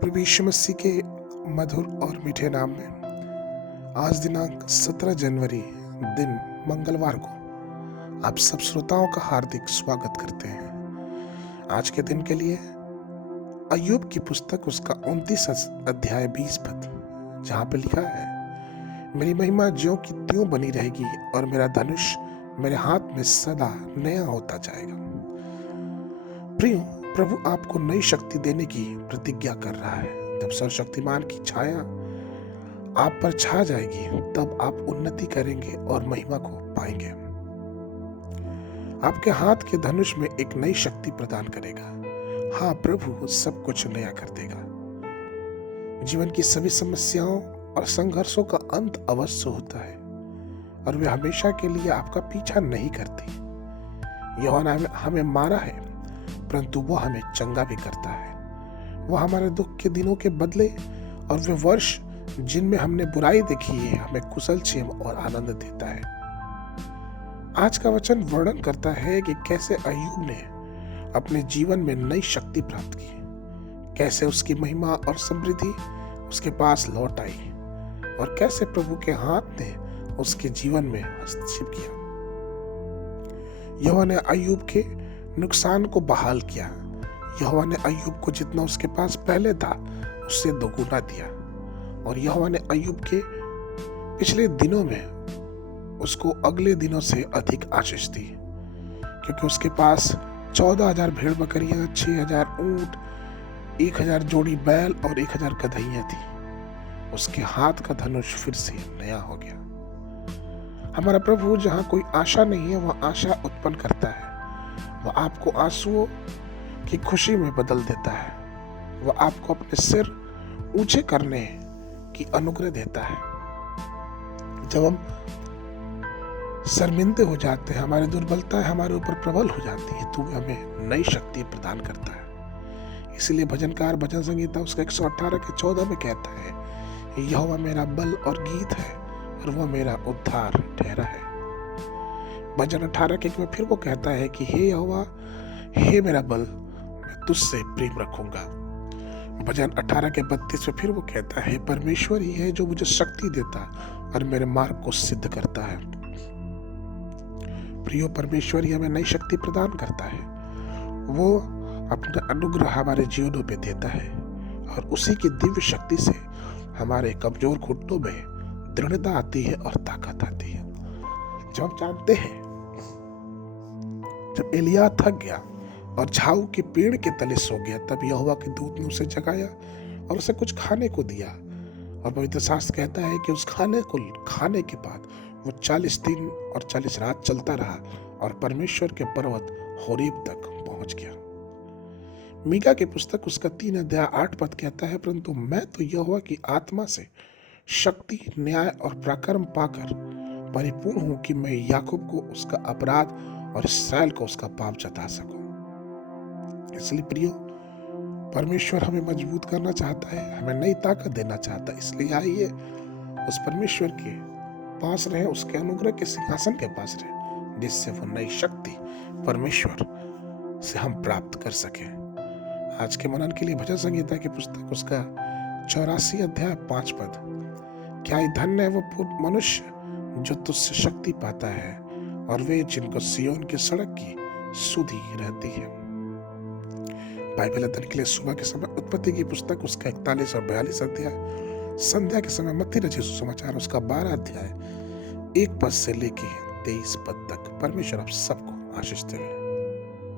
प्रभु यीशु मसीह के मधुर और मीठे नाम में आज दिनांक 17 जनवरी दिन मंगलवार को आप सब श्रोताओं का हार्दिक स्वागत करते हैं। आज के दिन के लिए अय्यूब की पुस्तक उसका 29 अध्याय 20 पद, जहाँ पे लिखा है, मेरी महिमा ज्यों की त्यों बनी रहेगी और मेरा धनुष मेरे हाथ में सदा नया होता जाएगा। प्रियो, प्रभु आपको नई शक्ति देने की प्रतिज्ञा कर रहा है। जब सर्वशक्तिमान की छाया आप पर छा जाएगी, तब आप उन्नति करेंगे और महिमा को पाएंगे। आपके हाथ के धनुष में एक नई शक्ति प्रदान करेगा। हाँ, प्रभु सब कुछ नया कर देगा। जीवन की सभी समस्याओं और संघर्षों का अंत अवश्य होता है और वे हमेशा के लिए आपका पीछा नहीं करती। यूहन्ना ने हमें मारा है, परंतु वह हमें चंगा भी करता है। वह हमारे दुख के दिनों के बदले और वे वर्ष जिनमें हमने बुराई देखी है, हमें कुशल क्षेम और आनंद देता है। आज का वचन वर्णन करता है कि कैसे अय्यूब ने अपने जीवन में नई शक्ति प्राप्त की, कैसे उसकी महिमा और समृद्धि उसके पास लौट आई और कैसे प्रभु के हाथ ने उसके जीवन में हस्तक्षेप किया। यहोवा ने अय्यूब के नुकसान को बहाल किया। यहोवा ने अय्यूब को जितना उसके पास पहले था उससे दोगुना दिया और यहोवा ने अय्यूब के पिछले दिनों में उसको अगले दिनों से अधिक आशीष दी, क्योंकि उसके पास 14,000 भेड़ बकरियां, 6,000 ऊंट, 1,000 जोड़ी बैल और 1,000 गदहियां थी। उसके हाथ का धनुष फिर से नया हो गया। हमारा प्रभु जहां कोई आशा नहीं है, वह आशा उत्पन्न करता है। वह आपको आंसुओं की खुशी में बदल देता है। वह आपको अपने सिर ऊंचे करने की अनुग्रह देता है। जब हम शर्मिंदे हो जाते हैं, हमारी दुर्बलता हमारे ऊपर प्रबल हो जाती है, तो वह हमें नई शक्ति प्रदान करता है। इसलिए भजनकार भजन संहिता उसका 118 के 14 में कहता है, यहोवा मेरा बल और गीत है और वह मेरा उद्धार ठहरा है। भजन 18 के 1 में फिर वो कहता है कि हे यहोवा, हे मेरा बल, मैं तुझसे प्रेम रखूंगा। भजन 18 के 32 में फिर वो कहता है, परमेश्वर ही है जो मुझे शक्ति देता और मेरे मार्ग को सिद्ध करता है। प्रियो, परमेश्वर ही हमें नई शक्ति प्रदान करता है। वो अपना अनुग्रह हमारे जीवनों पे देता है और उसी की दिव्य शक्ति से हमारे कमजोर घुटनों में दृढ़ता आती है और ताकत आती है। जब हम जानते हैं, जब एलिया थक गया और झाऊ के पेड़ के तले सो गया, तब यहोवा के दूत ने उसे जगाया और उसे कुछ खाने को दिया। और पवित्र शास्त्र कहता है कि उस खाने को खाने के बाद वो 40 दिन और 40 रात चलता रहा और परमेश्वर के पर्वत होरेब तक पहुंच गया। मीका की पुस्तक उसका 3 अध्याय 8 पद कहता है, परंतु मैं तो यहोवा की आत्मा से शक्ति, न्याय और पराक्रम पाकर परिपूर्ण हूं कि मैं याकूब को उसका अपराध और इस्राएल को उसका पाप जता सकूं। इसलिए प्रियो, परमेश्वर हमें मजबूत करना चाहता है, हमें नई ताकत देना चाहता है। इसलिए आइए उस परमेश्वर के पास रहे, उसके अनुग्रह के सिंहासन के पास रहे, जिससे वो नई शक्ति परमेश्वर से हम प्राप्त कर सके। आज के मनन के लिए भजन संहिता की पुस्तक उसका 84 अध्याय 5 पद, क्या ही धन्य है वो मनुष्य जो तुझसे शक्ति पाता है और वे जिनको सियोन की सड़क की सुधि रहती है। बाइबल अध्ययन के लिए सुबह के समय उत्पत्ति की पुस्तक उसका 41 और 42 अध्याय, संध्या के समय मत्ती रचित सुसमाचार उसका 12 अध्याय 1 पद से लेके 23 पद तक। परमेश्वर आप सबको आशीष दे।